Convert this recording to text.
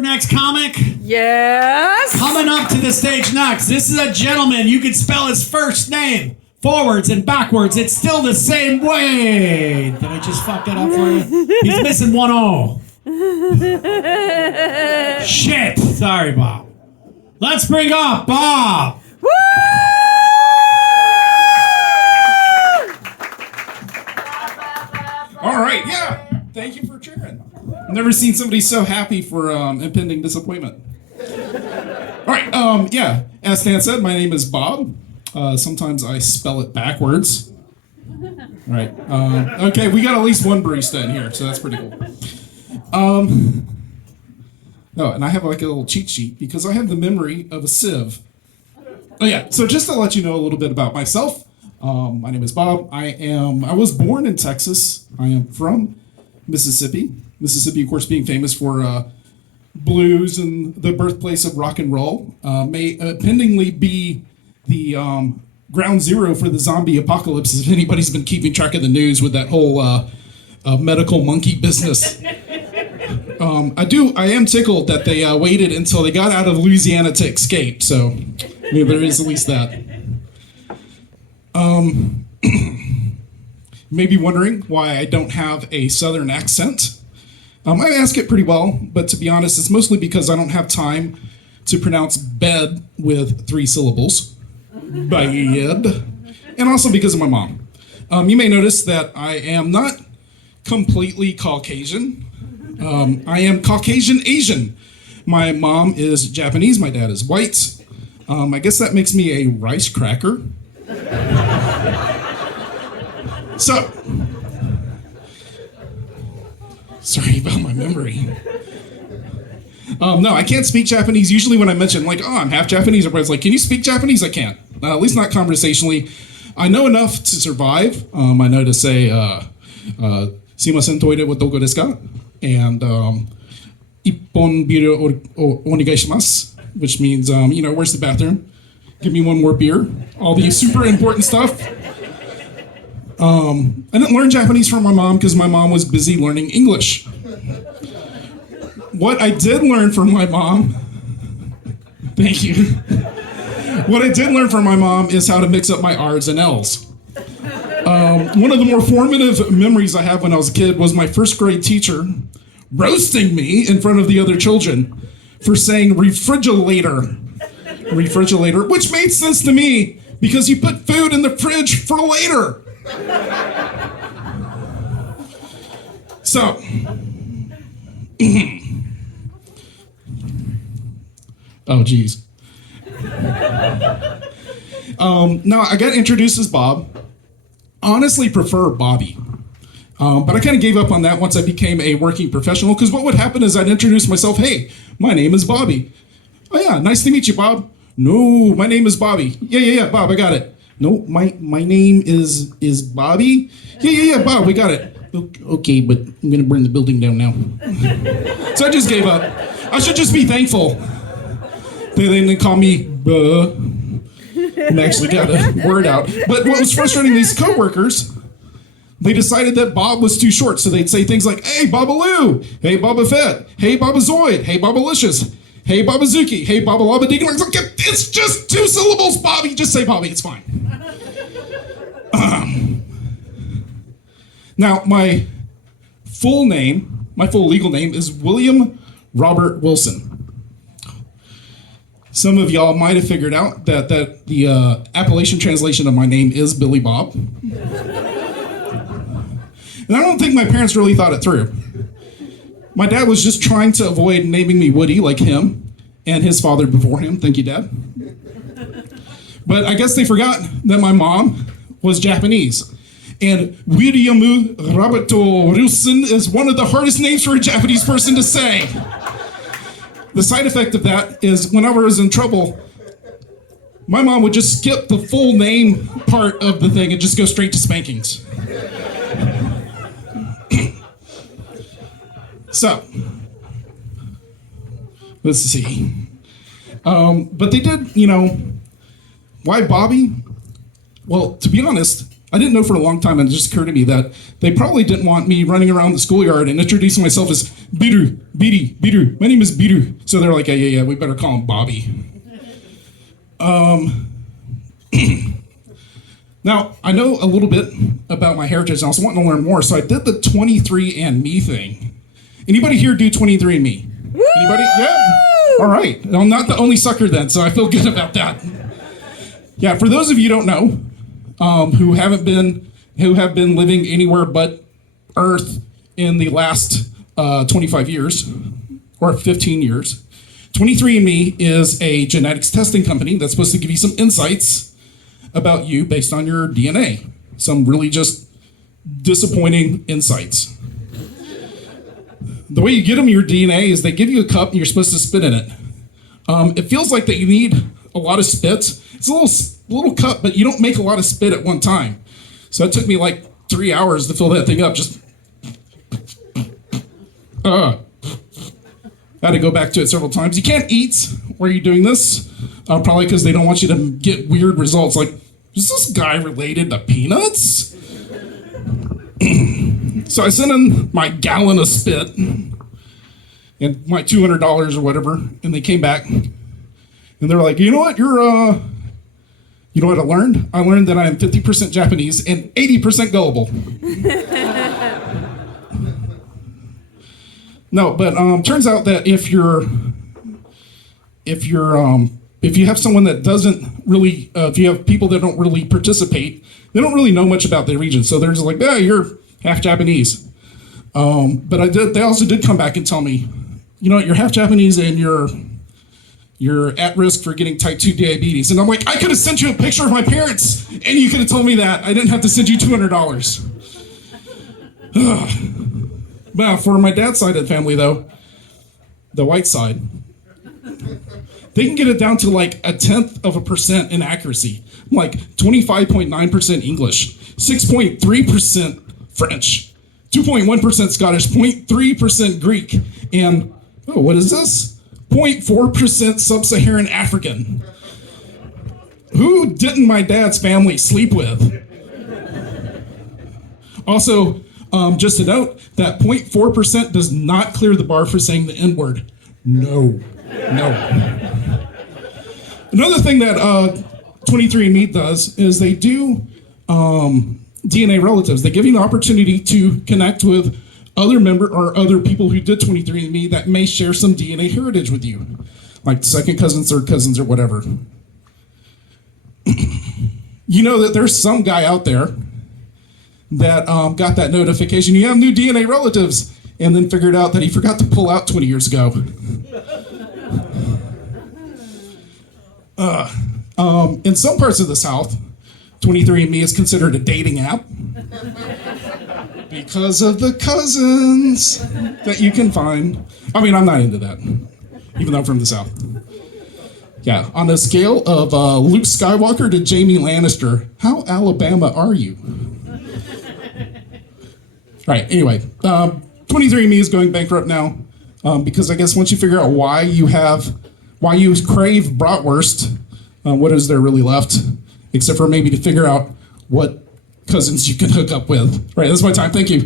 Next comic. Yes. Coming up to the stage next. This is a gentleman. You can spell his first name forwards and backwards. It's still the same way. Did I just fuck that up for you? He's missing one O. Shit. Sorry, Bob. Let's bring up Bob. Woo! All right, yeah. Thank you for cheering. I've never seen somebody so happy for impending disappointment. All right, yeah. As Stan said, my name is Bob. Sometimes I spell it backwards. All right. Okay, we got at least one barista in here, so that's pretty cool. Oh, and I have like a little cheat sheet because I have the memory of a sieve. Oh yeah. So just to let you know a little bit about myself. My name is Bob. I was born in Texas. I am from Mississippi. Mississippi, of course, being famous for blues and the birthplace of rock and roll, may pendingly be the ground zero for the zombie apocalypse. If anybody's been keeping track of the news with that whole medical monkey business. I am tickled that they waited until they got out of Louisiana to escape. So maybe there is at least that. Maybe wondering why I don't have a Southern accent. I ask it pretty well, but to be honest, it's mostly because I don't have time to pronounce bed with 3 syllables. Bed. And also because of my mom. You may notice that I am not completely Caucasian. I am Caucasian Asian. My mom is Japanese, my dad is white. I guess that makes me a rice cracker. So, sorry about my memory. No, I can't speak Japanese. Usually when I mention, like, oh, I'm half Japanese, everybody's like, can you speak Japanese? I can't. At least not conversationally. I know enough to survive. I know to say, "Sumimasen, toire wa doko desu ka?" And "Ippon biru o onegaishimasu," which means, where's the bathroom? Give me one more beer. All the super important stuff. I didn't learn Japanese from my mom because my mom was busy learning English. What I did learn from my mom, thank you. What I did learn from my mom is how to mix up my R's and L's. One of the more formative memories I have when I was a kid was my first grade teacher roasting me in front of the other children for saying refrigerator, which made sense to me because you put food in the fridge for later. So, oh geez. Now I got introduced as Bob. Honestly prefer Bobby. But I kind of gave up on that once I became a working professional, because what would happen is I'd introduce myself, hey, my name is Bobby. Oh yeah, nice to meet you, Bob. No, my name is Bobby. Yeah, Bob, I got it. No, my name is Bobby. Yeah, Bob, we got it. Okay, but I'm gonna burn the building down now. So I just gave up. I should just be thankful. They didn't call me and actually got a word out. But what was frustrating these coworkers, they decided that Bob was too short, so they'd say things like, hey, Babaloo, hey, Boba Fett, hey, Babazoid, hey, Babalicious, hey, Babazuki, hey, Babalabading. It's just 2 syllables, Bobby. Just say Bobby, it's fine. Now, my full legal name is William Robert Wilson. Some of y'all might have figured out that the Appalachian translation of my name is Billy Bob. And I don't think my parents really thought it through. My dad was just trying to avoid naming me Woody like him and his father before him. Thank you, Dad. But I guess they forgot that my mom was Japanese. And William Roberto Wilson is one of the hardest names for a Japanese person to say. The side effect of that is whenever I was in trouble, my mom would just skip the full name part of the thing and just go straight to spankings. So, let's see. But they did, why Bobby? Well, to be honest, I didn't know for a long time, and it just occurred to me that they probably didn't want me running around the schoolyard and introducing myself as Biru, Bidi, Biru. My name is Biru. So they're like, yeah, we better call him Bobby. Now, I know a little bit about my heritage, and I was wanting to learn more, so I did the 23andMe thing. Anybody here do 23andMe? Anybody? Yeah? All right. I'm not the only sucker then, so I feel good about that. Yeah, for those of you who don't know, who have been living anywhere but Earth in the last 25 years or 15 years, 23andMe is a genetics testing company that's supposed to give you some insights about you based on your DNA. Some really just disappointing insights. The way you get them your DNA is they give you a cup and you're supposed to spit in it. It feels like that you need a lot of spit. It's a little cup, but you don't make a lot of spit at one time. So it took me like 3 hours to fill that thing up. Just I had to go back to it several times. You can't eat while you're doing this, probably because they don't want you to get weird results. Like, is this guy related to peanuts? So I sent in my gallon of spit and my $200 or whatever, and they came back and they're like, you know what? You know what I learned? I learned that I am 50% Japanese and 80% gullible. No, but turns out that if you have someone that doesn't really, if you have people that don't really participate, they don't really know much about their region. So they're just like, yeah, you're half Japanese. But they also did come back and tell me, you know what, you're half Japanese and you're at risk for getting type 2 diabetes. And I'm like, I could have sent you a picture of my parents and you could have told me that. I didn't have to send you $200. Well, for my dad's side of the family, though, the white side, they can get it down to like 0.1% in accuracy. Like 25.9% English, 6.3% French, 2.1% Scottish, 0.3% Greek, and, what is this? 0.4% Sub-Saharan African. Who didn't my dad's family sleep with? Also, just to note, that 0.4% does not clear the bar for saying the N-word. No. Another thing that 23andMe does is they do DNA relatives. They give you the opportunity to connect with other people who did 23andMe that may share some DNA heritage with you, like second cousins, third cousins, or whatever. You know that there's some guy out there that got that notification, you have new DNA relatives, and then figured out that he forgot to pull out 20 years ago. In some parts of the South, 23andMe is considered a dating app because of the cousins that you can find. I mean, I'm not into that, even though I'm from the South. Yeah, on a scale of Luke Skywalker to Jamie Lannister, how Alabama are you? Right, anyway, 23andMe is going bankrupt now because I guess once you figure out why you crave bratwurst, what is there really left? Except for maybe to figure out what cousins you can hook up with. Right, that's my time. Thank you.